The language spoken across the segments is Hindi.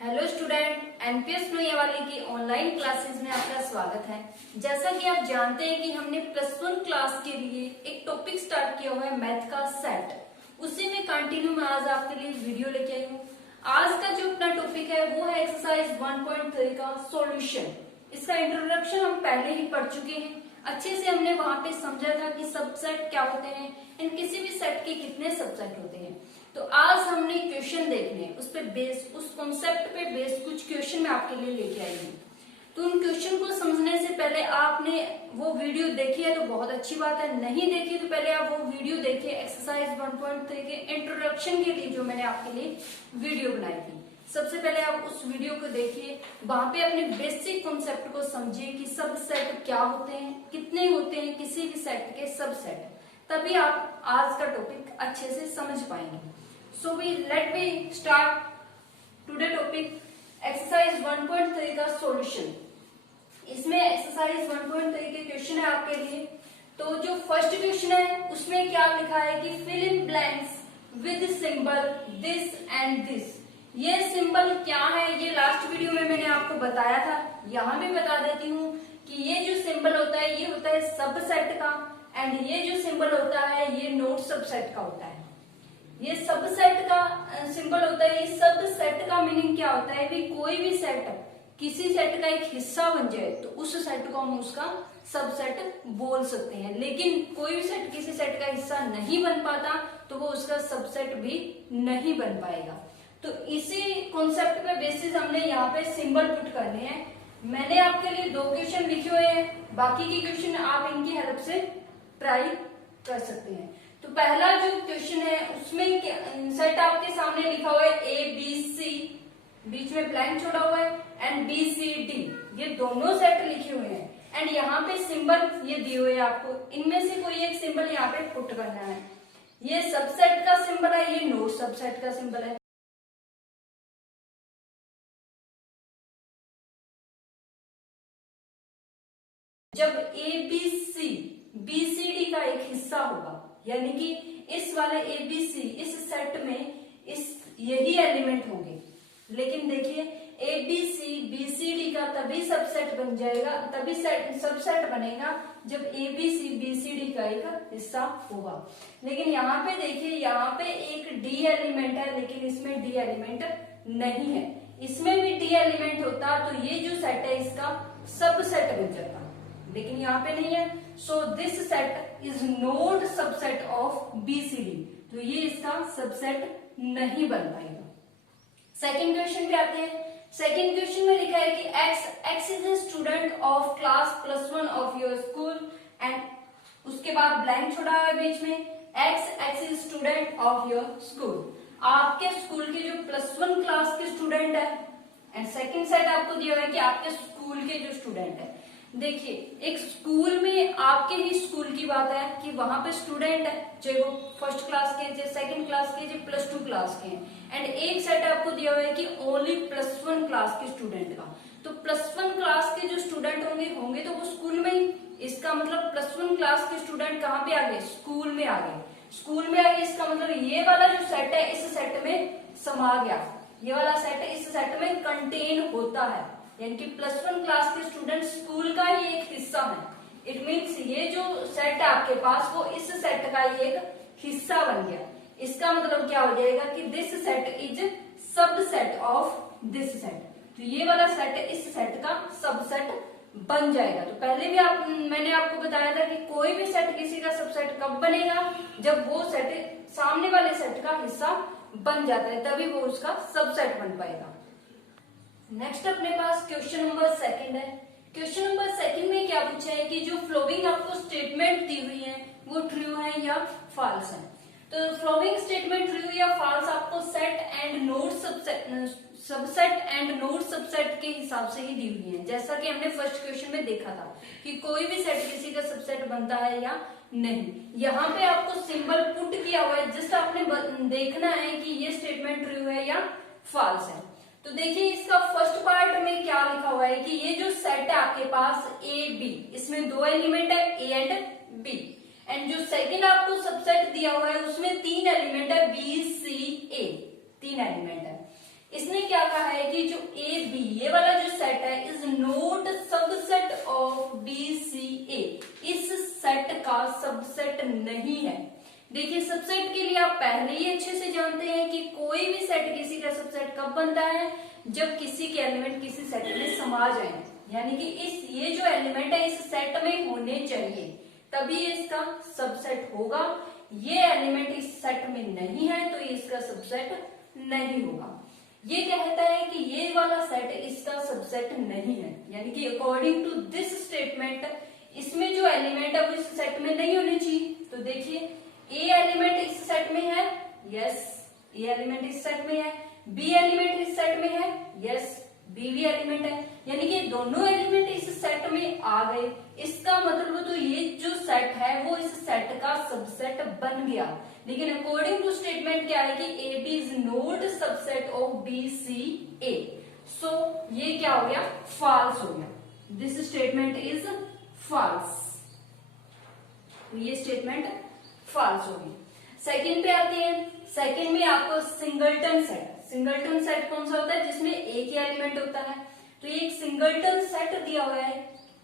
हेलो स्टूडेंट, एनपीएस वाली की ऑनलाइन क्लासेस में आपका स्वागत है। जैसा कि आप जानते हैं कि हमने प्लस वन क्लास के लिए एक टॉपिक स्टार्ट किया हुआ है मैथ का सेट। उसी में कंटिन्यू मैं आज आपके लिए वीडियो लेके आई हूँ। आज का जो अपना टॉपिक है वो है एक्सरसाइज 1.3 का सॉल्यूशन। इसका इंट्रोडक्शन हम पहले ही पढ़ चुके हैं। अच्छे से हमने वहां पे समझा था कि सबसेट क्या होते हैं एंड किसी भी सेट के कितने सबसेट होते हैं। तो आज हमने क्वेश्चन देखने उस पे बेस, उस कॉन्सेप्ट पे बेस कुछ क्वेश्चन मैं आपके लिए लेके आई हूँ। तो उन क्वेश्चन को समझने से पहले आपने वो वीडियो देखी है तो बहुत अच्छी बात है, नहीं देखी तो पहले आप वो वीडियो देखिए एक्सरसाइज 1.3 के इंट्रोडक्शन के लिए जो मैंने आपके लिए वीडियो बनाई थी। सबसे पहले आप उस वीडियो को देखिए, वहां पे अपने बेसिक कॉन्सेप्ट को समझिए कि सब सेट क्या होते हैं, कितने होते हैं किसी भी सेट के सब सेट, तभी आप आज का टॉपिक अच्छे से समझ पाएंगे। So let me start today topic exercise 1.3 का सॉल्यूशन। इसमें एक्सरसाइज 1.3 के क्वेश्चन है आपके लिए। तो जो फर्स्ट क्वेश्चन है उसमें क्या लिखा है कि fill in blanks with symbol this and this. ये सिंबल क्या है ये लास्ट वीडियो में मैंने आपको बताया था, यहाँ भी बता देती हूँ कि ये जो सिंबल होता है ये होता है सबसेट का, एंड ये जो सिंबल होता है ये नोट सबसेट का होता है। ये सबसेट का सिंबल होता है। ये सबसेट का मीनिंग क्या होता है भी कोई भी सेट किसी सेट का एक हिस्सा बन जाए तो उस सेट को हम उसका सबसेट बोल सकते हैं, लेकिन कोई भी सेट किसी सेट का हिस्सा नहीं बन पाता तो वो उसका सबसेट भी नहीं बन पाएगा। तो इसी कॉन्सेप्ट पे बेसिस हमने यहाँ पे सिंबल पुट करने हैं। मैंने आपके लिए 2 क्वेश्चन लिखे हुए हैं, बाकी के क्वेश्चन आप इनकी हेल्प से ट्राई कर सकते हैं। तो पहला जो क्वेश्चन है उसमें सेट आपके सामने लिखा हुआ है ए बी सी, बीच में ब्लैंक छोड़ा हुआ है, एंड बी सी डी, ये दोनों सेट लिखे हुए हैं। एंड यहाँ पे सिंबल ये दिए हुए हैं आपको, इनमें से कोई एक सिंबल यहाँ पे पुट करना है। ये सबसेट का सिंबल है, ये नोट सबसेट का सिंबल है। जब A B C B C D का एक हिस्सा होगा, यानी कि इस वाले ए बी सी इस सेट में इस यही एलिमेंट होंगे, लेकिन देखिए A B C B C D का तभी सबसेट बन जाएगा, तभी सबसेट बनेगा जब A B C B C D का एक हिस्सा होगा। लेकिन यहाँ पे देखिए, यहाँ पे एक डी एलिमेंट है लेकिन इसमें डी एलिमेंट नहीं है। इसमें भी डी एलिमेंट होता तो ये जो सेट है इसका सबसेट बन जाता, लेकिन यहाँ पे नहीं है। So this set is not subset of BCD, तो ये इसका सबसेट नहीं बन पाएगा। सेकंड क्वेश्चन पे आते हैं। सेकंड क्वेश्चन में लिखा है कि x is a student of class +1 of your school, and उसके बाद ब्लैंक छोड़ा हुआ है बीच में, x is student of your school. आपके स्कूल के जो +1 क्लास के स्टूडेंट है, एंड सेकंड सेट आपको दिया हुआ है कि आपके स्कूल के जो स्टूडेंट है। देखिए एक स्कूल में आपके ही स्कूल की बात है कि वहां पे स्टूडेंट है, चाहे वो फर्स्ट क्लास के, चाहे सेकंड क्लास के, चाहे +2 क्लास के हैं, एंड एक सेट आपको दिया हुआ है कि ओनली +1 क्लास के स्टूडेंट का। तो +1 क्लास के जो स्टूडेंट होंगे तो वो स्कूल में ही, इसका मतलब +1 क्लास के स्टूडेंट कहाँ पे आ गए, स्कूल में आ गए। स्कूल में आ गए इसका मतलब ये वाला जो सेट है इस सेट में समा गया, ये वाला सेट इस सेट में कंटेन होता है, यानी कि +1 क्लास के स्टूडेंट स्कूल का ही एक हिस्सा है। इट मीन्स ये जो सेट है आपके पास वो इस सेट का ही एक हिस्सा बन गया। इसका मतलब क्या हो जाएगा कि this set is subset of this set, तो ये वाला सेट इस सेट का सबसेट बन जाएगा। तो पहले भी मैंने आपको बताया था कि कोई भी सेट किसी का सबसेट कब बनेगा, जब वो सेट सामने वाले सेट का हिस्सा बन जाता है, तभी वो उसका सबसेट बन पाएगा। नेक्स्ट अपने पास क्वेश्चन नंबर 2 है। क्वेश्चन नंबर 2 में क्या पूछा है कि जो फ्लोइंग आपको स्टेटमेंट दी हुई है वो ट्रू है या फॉल्स है। तो फ्लोइंग स्टेटमेंट ट्रू या फॉल्स आपको set and note subset and note subset के हिसाब से ही दी हुई है, जैसा कि हमने फर्स्ट क्वेश्चन में देखा था कि कोई भी सेट किसी का सबसेट बनता है या नहीं। यहाँ पे आपको सिंबल पुट किया हुआ है, जस्ट आपने देखना है कि ये स्टेटमेंट ट्रू है या फॉल्स है। तो देखिए इसका फर्स्ट पार्ट में क्या लिखा हुआ है कि ये जो सेट है आपके पास ए बी, इसमें 2 एलिमेंट है ए एंड बी, एंड जो सेकंड आपको सबसेट दिया हुआ है उसमें 3 एलिमेंट है बी सी ए, 3 एलिमेंट है। इसने क्या कहा है कि जो सबसेट नहीं है। देखिए सबसेट के लिए आप पहले ही अच्छे से जानते हैं कि कोई भी सेट किसी का सबसेट कब बनता है, जब किसी के एलिमेंट किसी सेट में समा जाए, यानी कि ये जो एलिमेंट है इस सेट में होने चाहिए, तभी इसका सबसेट होगा। ये एलिमेंट इस सेट में नहीं है तो ये इसका सबसेट नहीं होगा। ये कहता है कि ये वाला सेट इसका सबसेट नहीं है, यानी कि अकॉर्डिंग टू दिस स्टेटमेंट इसमें जो एलिमेंट है वो इस सेट में नहीं होने चाहिए। तो देखिए ए एलिमेंट इस सेट में है, यस ए एलिमेंट इस सेट में है, बी एलिमेंट इस सेट में है, यस बी भी एलिमेंट है, यानी कि दोनों एलिमेंट इस सेट में आ गए। इसका मतलब तो ये जो सेट है वो इस सेट का सबसेट बन गया। लेकिन अकॉर्डिंग टू स्टेटमेंट क्या है कि A B is not subset of B C A, so ये क्या हो गया, फॉल्स हो गया। दिस स्टेटमेंट इज फॉल्स, ये स्टेटमेंट फॉल्स हो गई। सेकंड पे आते हैं। सेकंड में आपको सिंगलटन सेट, सिंगलटन सेट कौन सा होता है, जिसमें एक ही एलिमेंट होता है। तो ये एक सिंगलटन सेट दिया हुआ है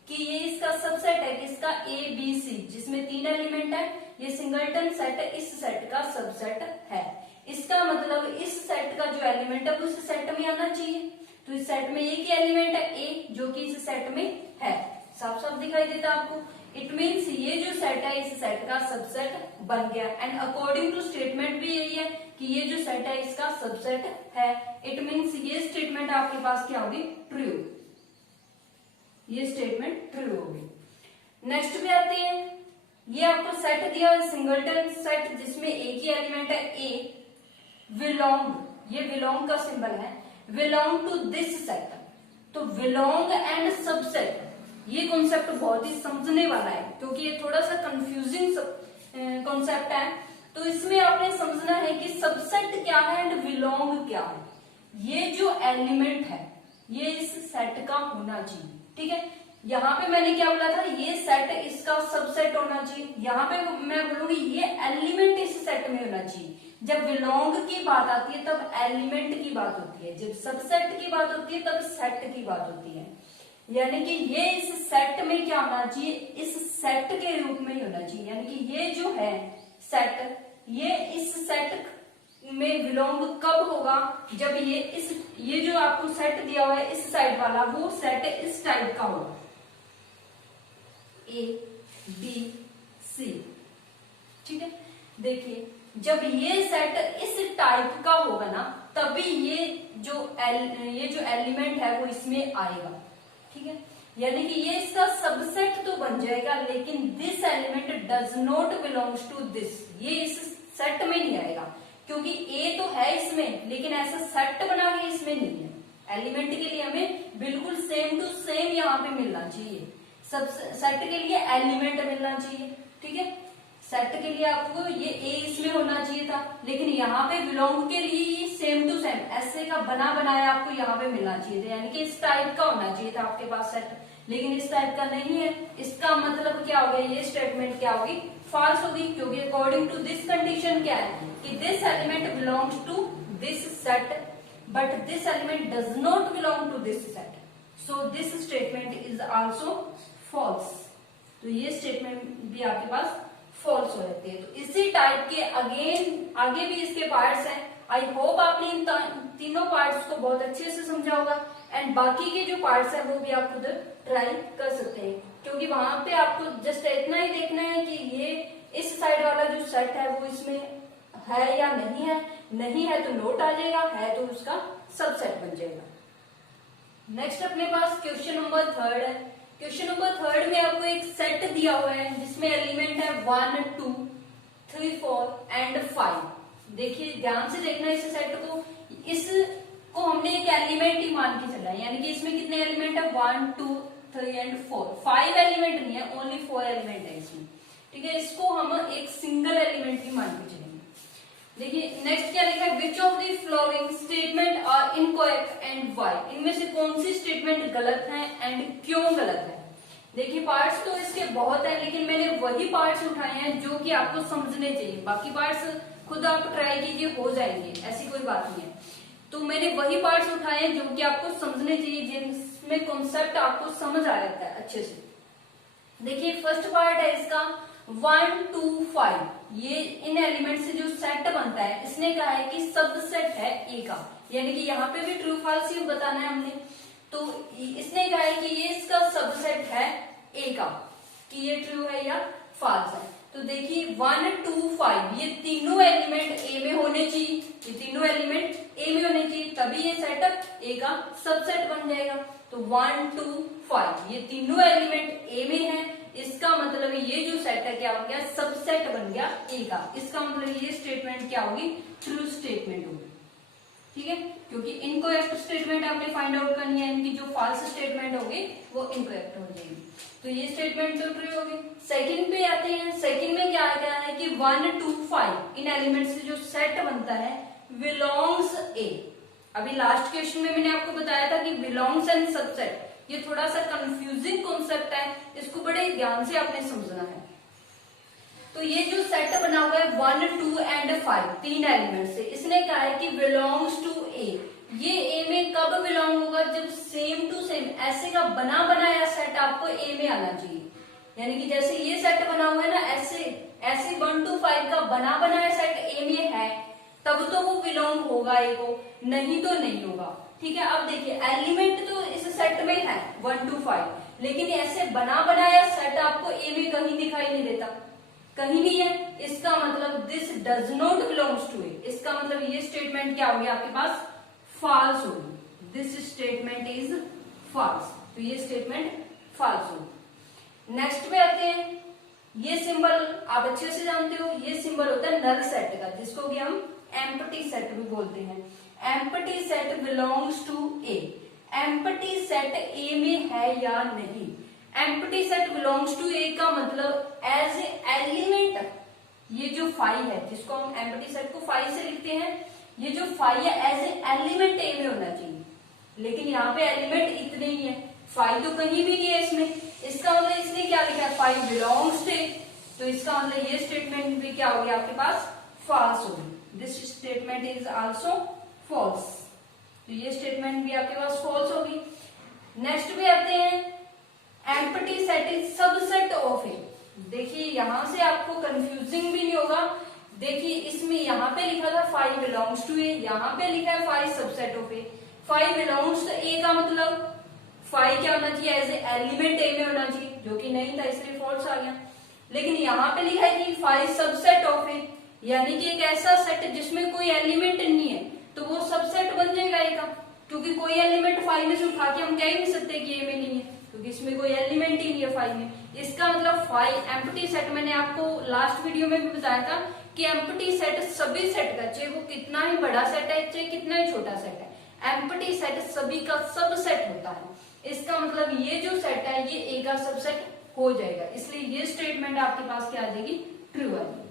कि ये इसका सबसेट है किसका, ए बी सी, जिसमें 3 एलिमेंट है। ये सिंगलटन सेट इस सेट का सबसेट है। इसका मतलब इस सेट का जो एलिमेंट है वो इस सेट में आना चाहिए। तो इस सेट में एक ही एलिमेंट है ए, जो कि इस सेट में है। साफ साफ दिखाई देता आपको। इट मीन्स ये जो सेट है इस सेट का सबसेट बन गया। एंड अकॉर्डिंग टू स्टेटमेंट भी यही है कि ये जो सेट है इसका सबसेट है। इट मीन्स ये स्टेटमेंट आपके पास क्या होगी, ट्रू। ये स्टेटमेंट ट्रू होगी। नेक्स्ट पे आते हैं। ये आपको सेट दिया है सिंगलटन सेट, जिसमें एक ही एलिमेंट है ए, बिलोंग, ये बिलोंग का सिंबल है, बिलोंग टू दिस सेट। तो बिलोंग एंड सबसेट, ये कॉन्सेप्ट बहुत ही समझने वाला है क्योंकि ये थोड़ा सा कंफ्यूजिंग कॉन्सेप्ट है। तो इसमें आपने समझना है कि सबसेट क्या है एंड बिलोंग क्या है। ये जो एलिमेंट है ये इस सेट का होना चाहिए, ठीक है। यहाँ पे मैंने क्या बोला था, ये सेट इसका सबसेट होना चाहिए। यहाँ पे मैं बोलूंगी ये एलिमेंट इस सेट में होना चाहिए। जब बिलोंग की बात आती है तब एलिमेंट की बात होती है, जब सबसेट की बात होती है तब सेट की बात होती है। यानी कि ये इस सेट में क्या होना चाहिए, इस सेट के रूप में ही होना चाहिए। यानी कि ये जो है सेट, ये इस सेट में बिलोंग कब होगा, जब ये जो आपको सेट दिया हुआ है इस साइड वाला, वो सेट इस टाइप का होगा, ए बी सी, ठीक है। देखिए जब ये सेट इस टाइप का होगा ना, तभी ये जो एलिमेंट है वो इसमें आएगा, ठीक है। यानी कि ये इसका सबसेट तो बन जाएगा, लेकिन this element does not belongs to this, ये इस सेट में नहीं आएगा क्योंकि ए तो है इसमें, लेकिन ऐसा सेट बना के इसमें नहीं है। एलिमेंट के लिए हमें बिल्कुल सेम टू सेम यहाँ पे मिलना चाहिए, सब सेट के लिए एलिमेंट मिलना चाहिए, ठीक है। सेट के लिए आपको ये ए इसमें होना चाहिए था, लेकिन यहाँ पे बिलोंग के लिए सेम टू सेम ऐसे का बना बनाया आपको यहाँ पे मिलना चाहिए था। यानी कि इस टाइप का होना चाहिए था आपके पास सेट, लेकिन इस टाइप का नहीं है। इसका मतलब क्या हो गया, ये स्टेटमेंट क्या होगी, फॉल्स होगी, क्योंकि अकॉर्डिंग टू दिस कंडीशन क्या है कि this element belongs to this set but this element does not belong to this set, so this statement is also false. तो ये स्टेटमेंट भी आपके पास फॉल्स हो जाती है। तो इसी टाइप के आगे भी इसके पार्ट्स हैं। आई होप आपने इन तीनों पार्ट्स को बहुत अच्छे से समझा होगा। एंड बाकी के जो पार्ट्स हैं वो भी आप खुद ट्राई कर सकते हैं, क्योंकि वहां पे आपको जस्ट इतना ही देखना है कि ये इस साइड वाला जो सेट है वो इसमें है या नहीं है। नहीं है तो नोट आ जाएगा, है तो उसका सबसेट बन जाएगा। नेक्स्ट अपने पास क्वेश्चन नंबर 3 है। क्वेश्चन नंबर 3 में आपको एक सेट दिया हुआ है जिसमें एलिमेंट है 1 2 3 4 एंड 5। देखिए ध्यान से देखना इस सेट को, इसको हमने एक एलिमेंट ही मान के चला है, यानी कि इसमें कितने एलिमेंट है 1 2 3 एंड 4, 5 एलिमेंट नहीं है, ओनली 4 एलिमेंट है इसमें, ठीक है। इसको हम एक सिंगल एलिमेंट ही मान के चलेंगे। देखिए नेक्स्ट क्या लिखा है, which of the following statement are incorrect and why. इनमें से कौन सी स्टेटमेंट गलत है एंड क्यों गलत है। देखिए पार्ट्स तो इसके बहुत है, लेकिन मैंने वही पार्ट्स उठाए हैं जो कि आपको समझने चाहिए। बाकी पार्ट्स खुद आप ट्राई कीजिए, हो जाएंगे, ऐसी कोई बात नहीं है। तो मैंने वही पार्ट्स उठाए हैं जो कि आपको समझने चाहिए, जिनमें कॉन्सेप्ट आपको समझ आ जाता है अच्छे से। देखिए फर्स्ट पार्ट है इसका, 1 2 5 ये इन एलिमेंट से जो सेट बनता है, इसने कहा है कि सबसेट है ए का, यानी कि यहाँ पे भी ट्रू फॉल्स ही बताना है हमने। तो इसने कहा है कि ये इसका सबसेट है ए का, कि ये ट्रू है या फॉल्स है। तो देखिए 1 2 5 ये तीनों एलिमेंट ए में होने चाहिए, ये तीनों एलिमेंट ए में होने चाहिए, तभी ये सेट ए का सबसेट बन जाएगा। तो 1 2 5 ये तीनों एलिमेंट ए में है, इसका मतलब ये जो सेट है क्या हो गया, सबसेट बन गया ए का। इसका मतलब ये स्टेटमेंट क्या होगी, ट्रू स्टेटमेंट होगी। ठीक है, क्योंकि इनकरेक्ट स्टेटमेंट आपने फाइंड आउट करनी है, इनकी जो फॉल्स स्टेटमेंट होगी वो इनकरेक्ट हो जाएगी। तो ये स्टेटमेंट तो ट्रू होगी। सेकंड पे आते हैं, सेकंड में क्या कहना है कि 1 2 5 इन एलिमेंट से जो सेट बनता है बिलोंग्स ए। अभी लास्ट क्वेश्चन में मैंने आपको बताया था कि बिलोंग्स एंड सबसेट ये थोड़ा सा कंफ्यूजिंग कॉन्सेप्ट है, इसको बड़े ध्यान से आपने समझना है। तो ये जो सेट बना हुआ है 1 2 एंड 5 तीन एलिमेंट से, इसने कहा है कि बिलोंग्स टू ए। ये ए में कब बिलोंग होगा, जब सेम टू सेम ऐसे का बना बनाया सेट आपको ए में आना चाहिए। यानी कि जैसे ये सेट बना हुआ है ना, ऐसे 1 2 5 का बना बनाया सेट ए में है, तब तो वो बिलोंग होगा ए को, नहीं तो नहीं होगा। ठीक है, अब देखिए एलिमेंट तो इस सेट में है 1 2 5, लेकिन ऐसे बना बनाया सेट आपको ए में कहीं दिखाई नहीं देता, कहीं नहीं है। इसका मतलब this does not belongs to A. इसका मतलब ये स्टेटमेंट क्या होगी आपके पास, फॉल्स होगी। दिस स्टेटमेंट इज फॉल्स, तो ये स्टेटमेंट फॉल्स होगी। नेक्स्ट पे आते हैं, ये सिंबल आप अच्छे से जानते हो, ये सिंबल होता है नल सेट का, जिसको कि हम एम्प्टी सेट भी बोलते हैं। Empty set belongs to A. Empty set A में है या नहीं, empty set belongs to A का मतलब एज ए एलिमेंट, ये जो फाई है जिसको हम एम्प्टी सेट को फाई से लिखते हैं, ये जो फाई है एज ए एलिमेंट ए में होना चाहिए। लेकिन यहाँ पे एलिमेंट इतने ही है, फाई तो कहीं भी नहीं है इसमें। इसका मतलब इसने क्या लिखा है, फाई बिलोंग्स टू ए। तो इसका मतलब ये स्टेटमेंट भी क्या होगी आपके पास, फॉल्स होगी। This statement is also false, तो ये स्टेटमेंट भी आपके पास फॉल्स होगी। नेक्स्ट पे आते हैं, empty set is subset of A. देखिए यहां से आपको कंफ्यूजिंग भी नहीं होगा। देखिए इसमें यहाँ पे लिखा था फाइव बिलोंग्स टू ए, यहाँ पे लिखा है five subset of A. Five belongs to A का मतलब फाइव क्या होना चाहिए, एज ए एलिमेंट ए में होना चाहिए, जो कि नहीं था इसलिए फॉल्स आ गया। लेकिन यहाँ पे लिखा है कि फाइव सबसेट ऑफ ए, यानी कि एक ऐसा सेट जिसमें कोई एलिमेंट नहीं है, तो वो सबसेट बन जाएगा ए का, क्योंकि कोई एलिमेंट फाइव में से उठा के हम कह ही नहीं सकते कि ए में नहीं है, क्योंकि इसमें कोई एलिमेंट ही नहीं है फाइव में। इसका मतलब फाइव एम्प्टी सेट, मैंने आपको लास्ट वीडियो में भी बताया था कि एम्प्टी सेट सभी सेट का, चाहे वो कितना ही बड़ा सेट है चाहे कितना ही छोटा सेट है, एम्प्टी सेट सभी का सबसेट होता है। इसका मतलब ये जो सेट है ये ए का सबसेट हो जाएगा, इसलिए ये स्टेटमेंट आपके पास क्या आ जाएगी, ट्रू आ जाएगी।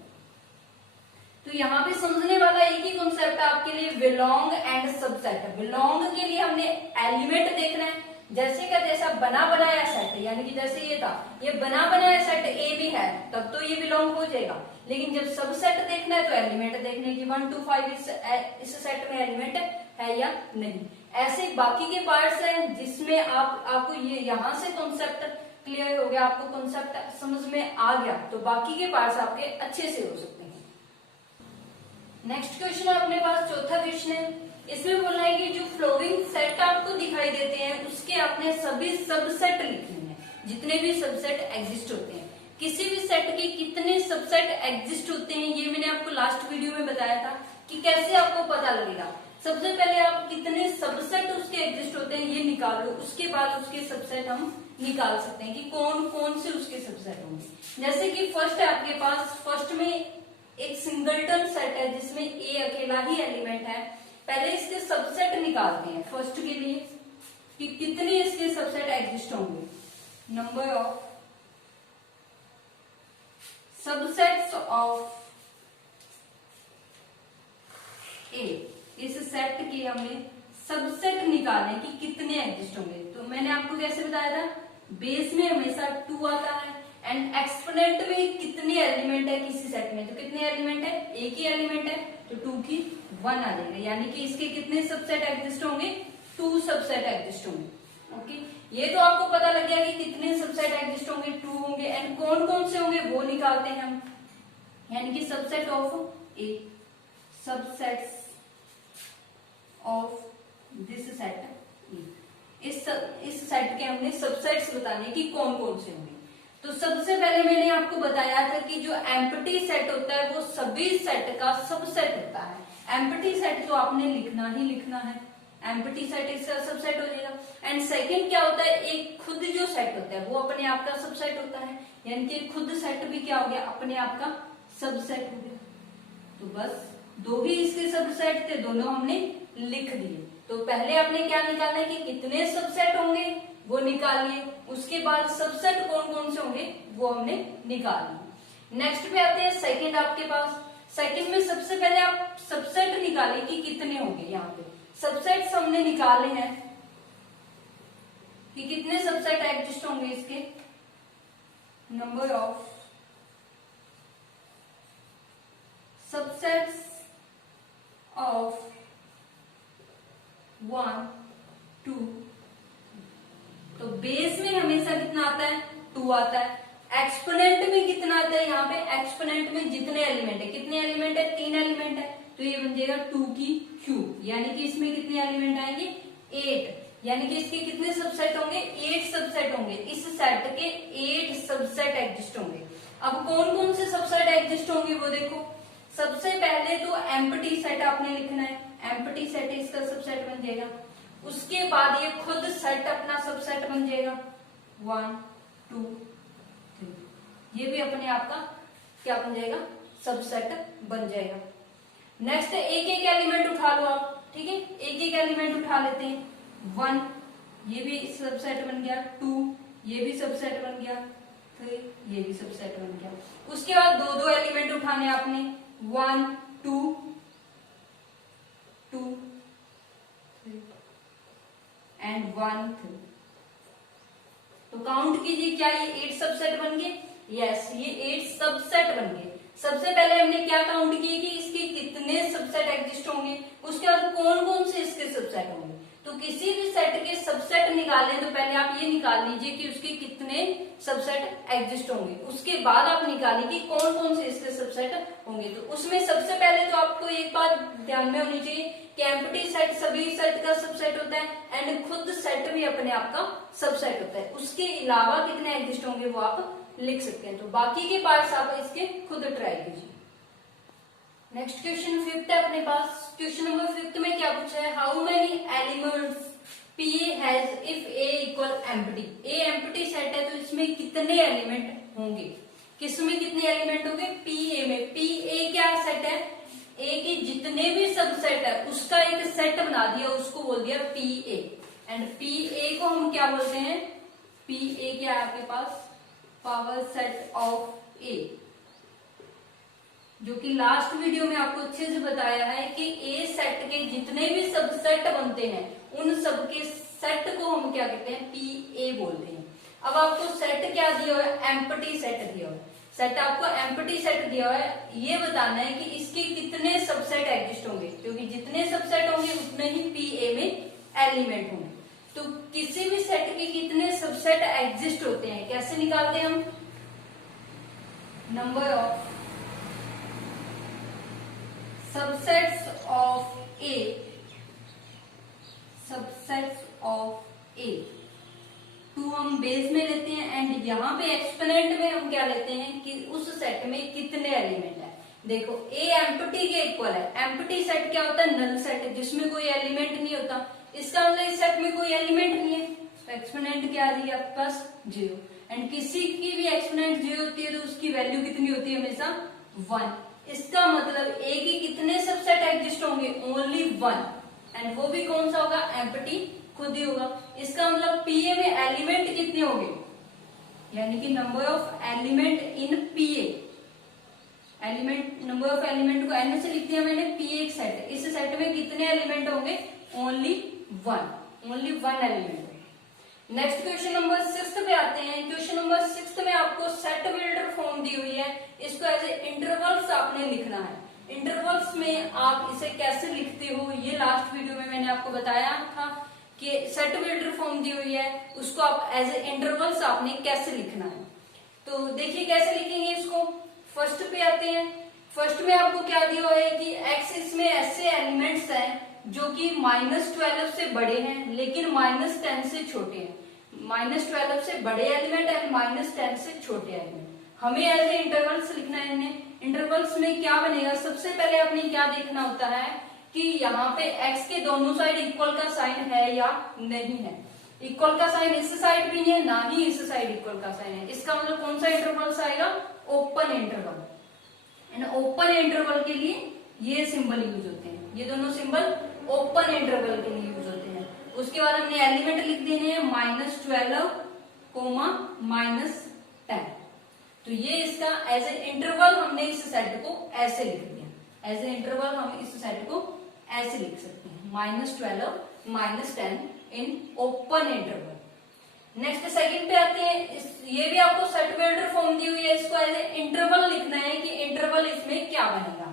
तो यहाँ पे समझने वाला एक ही कॉन्सेप्ट है आपके लिए, बिलोंग एंड सबसेट। बिलोंग के लिए हमने एलिमेंट देखना है, जैसे का जैसा बना बनाया सेट, यानी कि जैसे ये था, ये बना बनाया सेट ए भी है, तब तो ये बिलोंग हो जाएगा। लेकिन जब सबसेट देखना है तो एलिमेंट देखने की 1 2 5 इस सेट में एलिमेंट है या नहीं। ऐसे बाकी के पार्ट्स हैं जिसमें आपको ये यहाँ से कॉन्सेप्ट क्लियर हो गया, आपको कॉन्सेप्ट समझ में आ गया, तो बाकी के पार्ट्स आपके अच्छे से हो सकते हैं। नेक्स्ट क्वेश्चन अपने पास चौथा क्वेश्चन है, इसमें बोलना है कि जो फ्लोइंग सेट आपको दिखाई देते हैं उसके आपने सभी सबसेट लिखने हैं, जितने भी सबसेट एग्जिस्ट होते हैं। किसी भी सेट के कितने सबसेट एग्जिस्ट होते हैं ये मैंने आपको लास्ट वीडियो में बताया था कि कैसे आपको पता लगेगा। सबसे पहले आप कितने सबसेट उसके एग्जिस्ट होते हैं ये निकालो, उसके बाद उसके सबसेट हम निकाल सकते हैं कि कौन कौन से उसके सबसेट होंगे। जैसे कि फर्स्ट है आपके पास, फर्स्ट में एक सिंगलटन सेट है जिसमें ए अकेला ही एलिमेंट है। पहले इसके सबसेट निकालते हैं फर्स्ट के लिए कि कितने इसके सबसेट एग्जिस्ट होंगे। नंबर ऑफ सबसेट्स ऑफ ए, इस सेट के हमें सबसेट निकालने कि कितने एग्जिस्ट होंगे। तो मैंने आपको कैसे बताया था, बेस में हमेशा 2 आता है एंड एक्सपोनेंट में कितने एलिमेंट है किसी सेट में, तो कितने एलिमेंट है, एक ही एलिमेंट है तो 2 की 1 आ जाएगा, यानी कि इसके कितने सबसेट एग्जिस्ट होंगे, 2 सबसेट एग्जिस्ट होंगे। ओके, ये तो आपको पता लग गया कि कितने सबसेट एग्जिस्ट होंगे, 2 होंगे। एंड कौन कौन से होंगे वो निकालते हैं हम, यानी कि subset of A, subsets of this set, इस सेट के हमने सबसेट्स बताने कि कौन कौन से होंगे। तो सबसे पहले मैंने आपको बताया था कि जो एम्प्टी सेट होता है वो सभी सेट का सबसेट होता है। एम्प्टी सेट तो आपने लिखना ही लिखना है, एम्प्टी सेट इसका सबसेट हो जाएगा। एंड सेकंड क्या होता है, एक खुद जो सेट होता है वो अपने आप का सबसेट होता है, यानी कि खुद सेट भी क्या हो गया, अपने आप का सबसेट हो गया। तो बस 2 ही इसके सबसेट थे, दोनों हमने लिख दिए। तो पहले आपने क्या निकालना है कि कितने सबसेट होंगे वो निकालिए, उसके बाद सबसेट कौन कौन से होंगे वो हमने निकाल लिए। नेक्स्ट पे आते हैं सेकंड आपके पास। सेकंड में सबसे पहले आप सबसेट निकालिए कि कितने होंगे। यहाँ पे सबसेट्स हमने निकाले हैं कि कितने सबसेट एग्जिस्ट होंगे इसके, नंबर ऑफ सबसेट्स ऑफ 1 2। तो बेस में हमेशा कितना आता है, 2 आता है। एक्सपोनेंट में कितना आता है, यहाँ पे एक्सपोनेंट में जितने एलिमेंट है, कितने एलिमेंट है, 3 एलिमेंट है, तो ये बन जाएगा 2 की क्यूब, यानी कि इसमें कितने एलिमेंट आएंगे, 8। यानी कि इसके कितने सबसेट होंगे, 8 सबसेट होंगे। इस सेट के 8 सबसेट एग्जिस्ट होंगे। अब कौन कौन से सबसेट एग्जिस्ट होंगे वो देखो। सबसे पहले तो एम्प्टी सेट आपने लिखना है, एम्प्टी सेट इसका सबसेट बन जाएगा। उसके बाद ये खुद सेट अपना सबसेट बन जाएगा, 1 2 3, ये भी अपने आप का क्या बन जाएगा, सबसेट बन जाएगा। नेक्स्ट एक एक एलिमेंट उठा लो आप, ठीक है, एक एक एलिमेंट उठा लेते हैं। 1 ये भी सबसेट बन गया, 2 ये भी सबसेट बन गया, 3 ये भी सबसेट बन गया। उसके बाद 2 एलिमेंट उठाने आपने, 1 2 2 3 एंड 1 3। तो काउंट कीजिए, क्या ये 8 सबसेट बन गए, यस ये 8 सबसेट बन गए। सबसे पहले हमने क्या काउंट किए कि इसके कितने सबसेट एग्जिस्ट होंगे, उसके बाद कौन कौन से इसके सबसेट होंगे। तो किसी भी सेट के सबसेट निकालें तो पहले आप ये निकाल लीजिए कि उसके कितने सबसेट एग्जिस्ट होंगे, उसके बाद आप निकालिए कि कौन कौन से इसके सबसेट होंगे। तो उसमें सबसे पहले तो आपको एक बात ध्यान में होनी चाहिए कि एम्प्टी सेट सभी सेट का सबसेट होता है एंड खुद सेट भी अपने आप का सबसेट होता है। उसके अलावा कितने एग्जिस्ट होंगे वो आप लिख सकते हैं। तो बाकी के पार्ट्स आप इसके खुद ट्राई कीजिए। नेक्स्ट क्वेश्चन 5th है अपने पास। क्वेश्चन नंबर 5th में क्या पूछा है, how many elements P has if A equal empty. A empty set है तो इसमें कितने एलिमेंट होंगे, किसमें कितने एलिमेंट होंगे, पी ए में। पी ए क्या सेट है, ए के जितने भी सबसेट है उसका एक सेट बना दिया, उसको बोल दिया P A. And P A को हम क्या बोलते हैं, पी ए क्या है आपके पास, पावर सेट ऑफ ए, जो कि लास्ट वीडियो में आपको अच्छे से बताया है कि ए सेट के जितने भी सबसेट बनते हैं उन सबके सेट को हम क्या कहते हैं, पी ए बोलते हैं। अब आपको सेट क्या दिया हुआ है, एम्प्टी सेट दिया हुआ है। सेट आपको एम्प्टी सेट दिया हुआ है, ये बताना है कि इसके कितने सबसेट एग्जिस्ट होंगे, क्योंकि जितने सबसेट होंगे उतने ही पी ए में एलिमेंट होंगे। तो किसी भी सेट के कितने सबसेट एग्जिस्ट होते हैं कैसे निकालते हैं हम, number of subsets of A, subsets of A 2 हम बेस में लेते हैं एंड यहाँ पे एक्सपोनेंट में हम क्या लेते हैं कि उस सेट में कितने एलिमेंट है। देखो ए एम्प्टी के इक्वल है, एम्प्टी सेट क्या होता है, नल सेट जिसमें कोई एलिमेंट नहीं होता, इसका मतलब इस सेट में कोई एलिमेंट नहीं है, तो एक्सपोनेंट क्या आ रही है आपके पास, 0। एंड किसी की भी एक्सपोनेंट 0 होती है तो उसकी वैल्यू कितनी होती है, हमेशा 1। इसका मतलब ए के कितने सबसेट एग्जिस्ट होंगे, ओनली 1, एंड वो भी कौन सा होगा, एम्प्टी खुद ही होगा। इसका मतलब पी ए में एलिमेंट कितने होंगे, यानी कि number of element in P A, element number of element को एन से लिख दिया मैंने, पी ए एक सेट है, इस सेट में कितने एलिमेंट होंगे, only 1 element. Next question number 6 पे आते हैं। क्वेश्चन नंबर 6 में आपको सेट बिल्डर फॉर्म दी हुई है, इसको एज ए इंटरवल्स आपने लिखना है। इंटरवल्स में आप इसे कैसे लिखते हो ये लास्ट वीडियो में मैंने आपको बताया था कि सेट बिल्डर फॉर्म दी हुई है उसको आप एज ए इंटरवल्स आपने कैसे लिखना है। तो देखिए कैसे लिखेंगे इसको। फर्स्ट पे आते हैं। फर्स्ट में आपको क्या दिया है कि एक्स इसमें ऐसे एलिमेंट्स हैं जो कि -12 से बड़े हैं लेकिन -10 से छोटे हैं। -12 से बड़े एलिमेंट एंड -10 से छोटे एलिमेंट हमें एज ए इंटरवल्स लिखना है इन्हें। इंटरवल्स में क्या बनेगा, सबसे पहले आपने क्या देखना होता है कि यहाँ पे x के दोनों साइड इक्वल का साइन है या नहीं है। इक्वल का साइन इस साइड भी है ना ही इस साइड इक्वल का साइन है, इसका मतलब कौन सा इंटरवल आएगा, open interval. And open interval के लिए ये सिंबल यूज होते हैं, ये दोनों सिंबल ओपन इंटरवल के लिए यूज होते हैं। उसके बाद हमने एलिमेंट लिख देने हैं -12, -10। तो ये इसका एज ए इंटरवल हमने इस सेट को ऐसे लिख दिया। एज ए इंटरवल हम इस सेट को ऐसे लिख सकते हैं, -12, -10 in open interval. Next second पे आते हैं। ये भी आपको सेट बिल्डर फॉर्म दी हुई है, इसको एज ए इंटरवल लिखना है कि इंटरवल इसमें क्या बनेगा।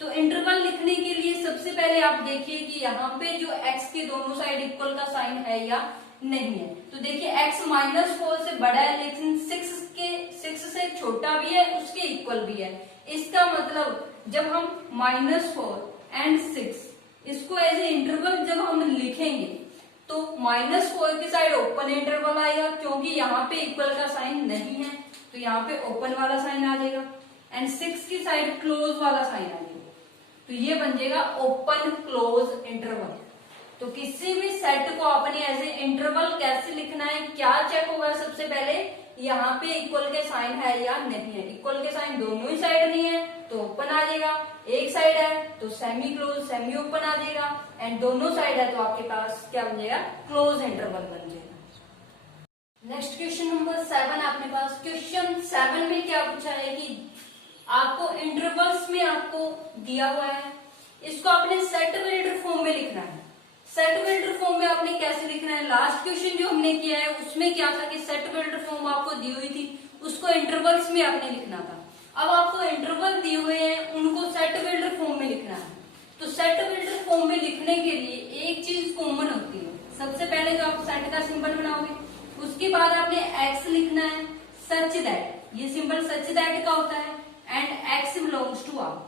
तो इंटरवल लिखने के लिए सबसे पहले आप देखिए कि यहाँ पे जो x के दोनों साइड इक्वल का साइन है या नहीं है। तो देखिए x -4 से बड़ा है लेकिन 6 से छोटा भी है, उसके इक्वल भी है। इसका मतलब जब हम -4 एंड 6 इसको एज ए इंटरवल जब हम लिखेंगे तो -4 की साइड ओपन इंटरवल आएगा क्योंकि यहाँ पे इक्वल का साइन नहीं है, तो यहाँ पे ओपन वाला साइन आ जाएगा। एंड 6 की साइड क्लोज वाला साइन आ जाएगा, तो ये बन जाएगा ओपन क्लोज इंटरवल। तो किसी भी सेट को आपने एज ए इंटरवल कैसे लिखना है, क्या चेक होगा सबसे पहले, यहाँ पे इक्वल के साइन है या नहीं है। इक्वल के साइन दोनों ही साइड नहीं है तो ओपन आ जाएगा, एक साइड है तो सेमी क्लोज सेमी ओपन आ जाएगा, एंड दोनों साइड है तो आपके पास क्या बन जाएगा, क्लोज इंटरवल बन जाएगा। नेक्स्ट क्वेश्चन नंबर 7 आपके पास। क्वेश्चन 7 में क्या पूछा है कि आपको इंटरवल्स में आपको दिया हुआ है, इसको आपने सेट बिल्डर फॉर्म में लिखना है। सेट बिल्डर फॉर्म में आपने कैसे लिखना है, लास्ट क्वेश्चन जो हमने किया है उसमें क्या था कि सेट बिल्डर फॉर्म आपको दी हुई थी, उसको इंटरवल्स में आपने लिखना था। अब आपको इंटरवल दिए हुए हैं, उनको सेट बिल्डर फॉर्म में लिखना है। तो सेट बिल्डर फॉर्म में लिखने के लिए एक चीज कॉमन होती है। सबसे पहले तो आप सेट का सिंबल बनाओगे, उसके बाद आपने एक्स लिखना है सच दैट, ये सिंबल सच दैट का होता है, and x belongs to R.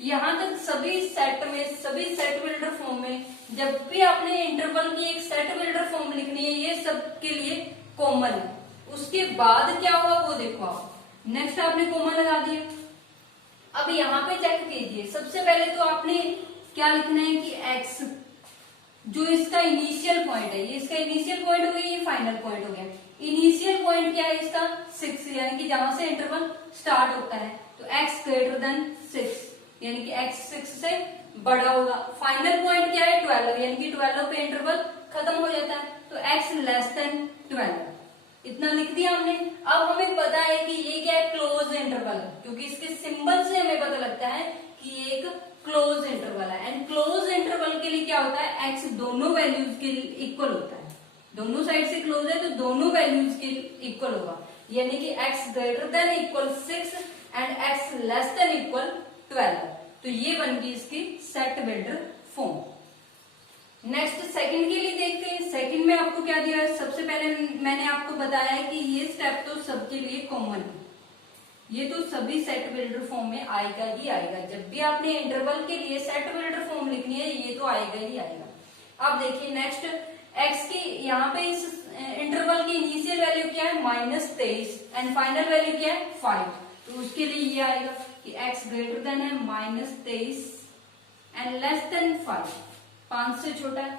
यहां तक सभी सेट में, सभी सेट बिल्डर फॉर्म में जब भी आपने इंटरवल की एक सेट बिल्डर फॉर्म लिखनी है, ये सब के लिए कॉमन है। उसके बाद क्या हुआ वो देखो आप। नेक्स्ट आपने कॉमन लगा दिया। अब यहाँ पे चेक कीजिए, सबसे पहले तो आपने क्या लिखना है कि x जो इसका इनिशियल पॉइंट है, ये इसका इनिशियल पॉइंट हो गया, ये फाइनल पॉइंट हो गया। इनिशियल पॉइंट क्या है इसका 6, यानी कि जहां से इंटरवल स्टार्ट होता है, तो x ग्रेटर देन 6 यानी कि x 6 से बड़ा होगा। फाइनल पॉइंट क्या है 12, यानी कि 12 पे इंटरवल खत्म हो जाता है, तो x लेस देन 12। इतना लिख दिया हमने। अब हमें पता है कि ये क्या है, क्लोज इंटरवल, क्योंकि इसके सिंबल से हमें पता लगता है कि ये एक क्लोज इंटरवल है। एंड क्लोज इंटरवल के लिए क्या होता है, x दोनों वैल्यूज के इक्वल होता है। दोनों साइड से क्लोज है तो दोनों वैल्यूज के इक्वल होगा, यानी कि x greater than equal 6 and x less than equal 12। तो ये बन गई इसकी set builder form. Next second के लिए देखते हैं। सेकंड में आपको क्या दिया है, सबसे पहले मैंने आपको बताया है कि ये स्टेप तो सबके लिए कॉमन है, ये तो सभी सेट बिल्डर फॉर्म में आएगा ही आएगा। जब भी आपने इंटरवल के लिए सेट बिल्डर फॉर्म लिखनी है, ये तो आएगा ही आएगा। अब देखिए नेक्स्ट, एक्स की यहाँ पे इस इंटरवल की इनिशियल वैल्यू क्या है -23 एंड फाइनल वैल्यू क्या है 5, तो उसके लिए ये आएगा कि x ग्रेटर देन है -23 एंड लेस देन 5 से छोटा है।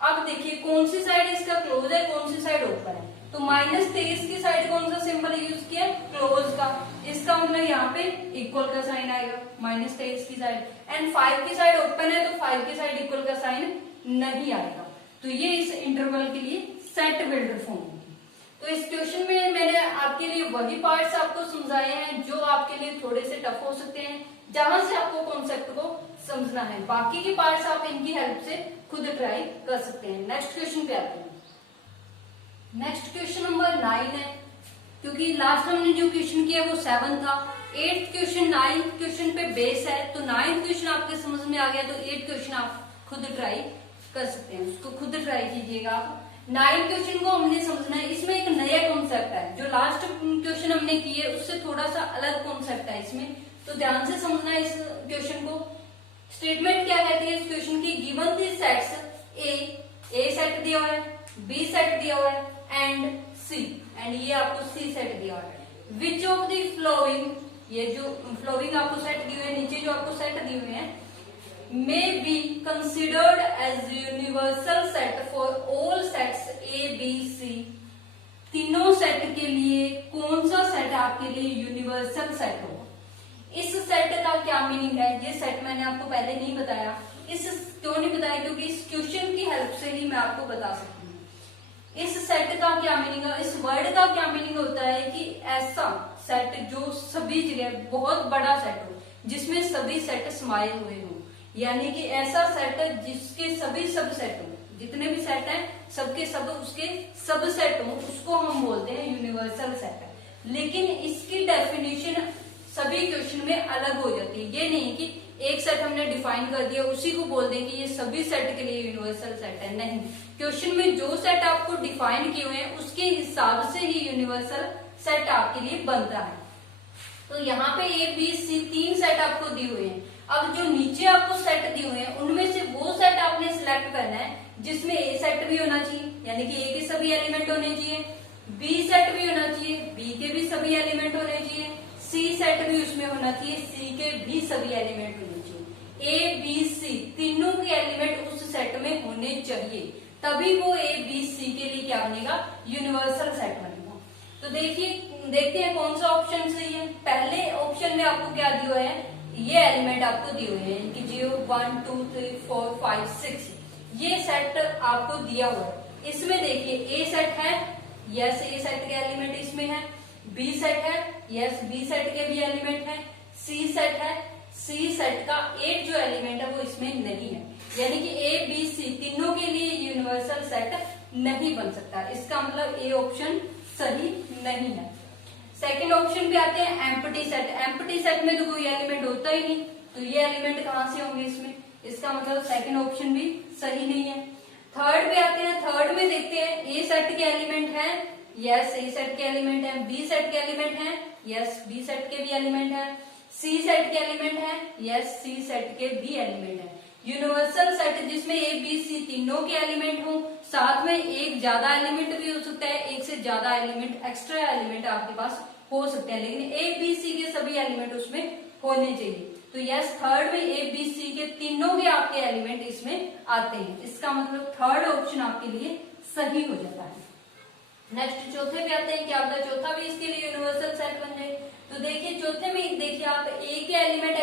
अब देखिए कौन सी साइड इसका क्लोज है, कौन सी साइड ओपन है, तो -23 की साइड कौन सा सिंबल यूज किया, क्लोज का। इसका मतलब यहाँ पे इक्वल का साइन आएगा -23 की साइड, एंड 5 की साइड ओपन है तो 5 की साइड इक्वल का साइन नहीं आएगा। तो ये इस इंटरवल के लिए सेट बिल्डर फॉर्म होगी। तो इस क्वेश्चन में मैंने आपके लिए वही पार्ट्स आपको समझाए हैं जो आपके लिए थोड़े से टफ हो सकते हैं, जहां से आपको कॉन्सेप्ट को समझना है। बाकी के पार्ट्स आप इनकी हेल्प से खुद ट्राई कर सकते हैं। नेक्स्ट क्वेश्चन पे आते हैं। नेक्स्ट क्वेश्चन नंबर 9 है, क्योंकि लास्ट हमने जो क्वेश्चन किया वो 7 था। 8th क्वेश्चन 9th क्वेश्चन पे बेस है, तो 9th क्वेश्चन आपके समझ में आ गया तो 8th क्वेश्चन आप खुद ट्राई कर सकते हैं, उसको खुद ट्राई कीजिएगा आप। 9 क्वेश्चन को हमने समझना है, इसमें एक नया कॉन्सेप्ट है, जो लास्ट क्वेश्चन हमने किए उससे थोड़ा सा अलग कॉन्सेप्ट है इसमें, तो ध्यान से समझना है इस क्वेश्चन को। स्टेटमेंट क्या कहती है इस क्वेश्चन की, given the sets A set दिया हुआ है, बी सेट दिया हुआ है एंड सी, एंड ये आपको सी सेट दिया हुआ है। विच ऑफ द फ्लोइंग, ये जो फ्लोइंग आपको सेट दिए हुए हैं, नीचे जो आपको सेट दिए हुए हैं, may be considered as universal set for all sets A, B, C। तीनों सेट के लिए कौन सा सेट आपके लिए यूनिवर्सल सेट होगा? इस सेट का क्या मीनिंग है, ये सेट मैंने आपको पहले नहीं बताया। इस क्यों नहीं बताया, क्योंकि इस क्वेश्चन की हेल्प से ही मैं आपको बता सकती हूँ। इस सेट का क्या मीनिंग है, इस वर्ड का क्या मीनिंग होता है कि ऐसा सेट जो सभी जगह बहुत बड़ा सेट हो, जिसमें सभी सेट समाये हुए हो, यानी कि ऐसा सेट जिसके सभी सब सेट हो, जितने भी सेट हैं सबके सब उसके सब सेट हो, उसको हम बोलते हैं यूनिवर्सल सेट। लेकिन इसकी डेफिनेशन सभी क्वेश्चन में अलग हो जाती है। ये नहीं कि एक सेट हमने डिफाइन कर दिया उसी को बोल दें कि ये सभी सेट के लिए यूनिवर्सल सेट है, नहीं। क्वेश्चन में जो सेट आपको डिफाइन किए हुए हैं उसके हिसाब से ही यूनिवर्सल सेट आपके लिए बनता है। तो यहाँ पे ए बी सी 3 सेट आपको दिए हुए हैं। अब जो नीचे आपको सेट दिए हुए हैं उनमें से वो सेट आपने सिलेक्ट करना है जिसमें ए सेट भी होना चाहिए, यानी कि ए के सभी एलिमेंट होने चाहिए, बी सेट भी होना चाहिए, बी के भी सभी एलिमेंट होने चाहिए, सी सेट भी उसमें होना चाहिए, सी के भी सभी एलिमेंट होने चाहिए। ए बी सी तीनों के एलिमेंट उस सेट में होने चाहिए, तभी वो ए बी सी के लिए क्या बनेगा, यूनिवर्सल सेट बनेगा। तो देखते हैं कौन सा ऑप्शन सही है। पहले ऑप्शन में आपको क्या दिया है, ये एलिमेंट आपको दिए हुए हैं कि 0 1 2 3 4 5 6, ये सेट आपको दिया हुआ है। इसमें देखिए ए सेट है, यस ए सेट के एलिमेंट इसमें है, बी सेट है, यस बी सेट के भी एलिमेंट है, सी सेट है, सी सेट का एक जो एलिमेंट है वो इसमें नहीं है, यानी कि ए बी सी तीनों के लिए यूनिवर्सल सेट नहीं बन सकता। इसका मतलब ए ऑप्शन सही नहीं है। सेकेंड ऑप्शन पे आते हैं एम्प्टी सेट। एम्प्टी सेट में तो कोई एलिमेंट होता ही नहीं, तो ये एलिमेंट कहां से होंगे इसमें, इसका मतलब सेकेंड ऑप्शन भी सही नहीं है। थर्ड पे आते हैं, थर्ड में देखते हैं ए सेट के एलिमेंट है, यस ए सेट के एलिमेंट है, बी सेट के एलिमेंट है, यस बी सेट के भी एलिमेंट है, सी सेट के एलिमेंट है, यस सी सेट के भी एलिमेंट है। यूनिवर्सल सेट जिसमें ए बी सी तीनों के एलिमेंट हो, साथ में एक ज्यादा एलिमेंट भी हो सकता है, एक से ज्यादा एलिमेंट एक्स्ट्रा एलिमेंट आपके पास हो सकते हैं, लेकिन ए बी सी के सभी एलिमेंट उसमें होने चाहिए। तो यस थर्ड में ए बी सी के तीनों के आपके एलिमेंट इसमें आते हैं, इसका मतलब थर्ड ऑप्शन आपके लिए सही हो जाता है। नेक्स्ट चौथे पे आते हैं, क्या होगा चौथा भी इसके लिए यूनिवर्सल सेट बन जाए। तो देखिए चौथे में देखिए आप ए के एलिमेंट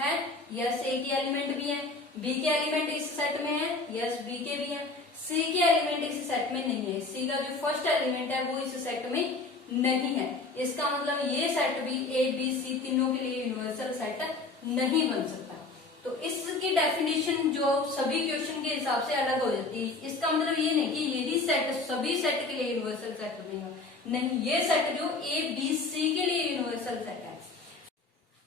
है, यस ए के एलिमेंट भी है, बी के एलिमेंट इस सेट में है, यस बी के भी है, सी के एलिमेंट इस सेट में नहीं है, सी का जो फर्स्ट एलिमेंट है वो इस सेट में नहीं है। इसका मतलब ये सेट भी ए बी सी तीनों के लिए यूनिवर्सल सेट नहीं बन सकता। तो इसकी डेफिनेशन जो सभी क्वेश्चन के हिसाब से अलग हो जाती है। इसका मतलब ये नहीं कि यही सेट सभी सेट के लिए यूनिवर्सल सेट बनेगा, नहीं, ये सेट जो ए बी सी के लिए यूनिवर्सल सेट है।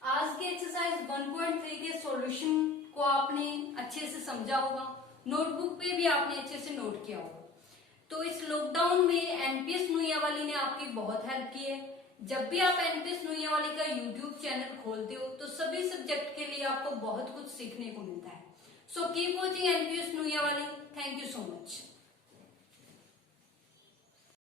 आज के एक्सरसाइज 1.3 के सॉल्यूशन को आपने अच्छे से समझा होगा, नोटबुक पे भी आपने अच्छे से नोट किया होगा। तो इस लॉकडाउन में एनपीएस नूयावाली ने आपकी बहुत हेल्प की है। जब भी आप एनपीएस नूयावाली का यूट्यूब चैनल खोलते हो तो सभी सब्जेक्ट के लिए आपको बहुत कुछ सीखने को मिलता है। सो कीप वॉचिंग एनपीएस नूयावाली। Thank you so much.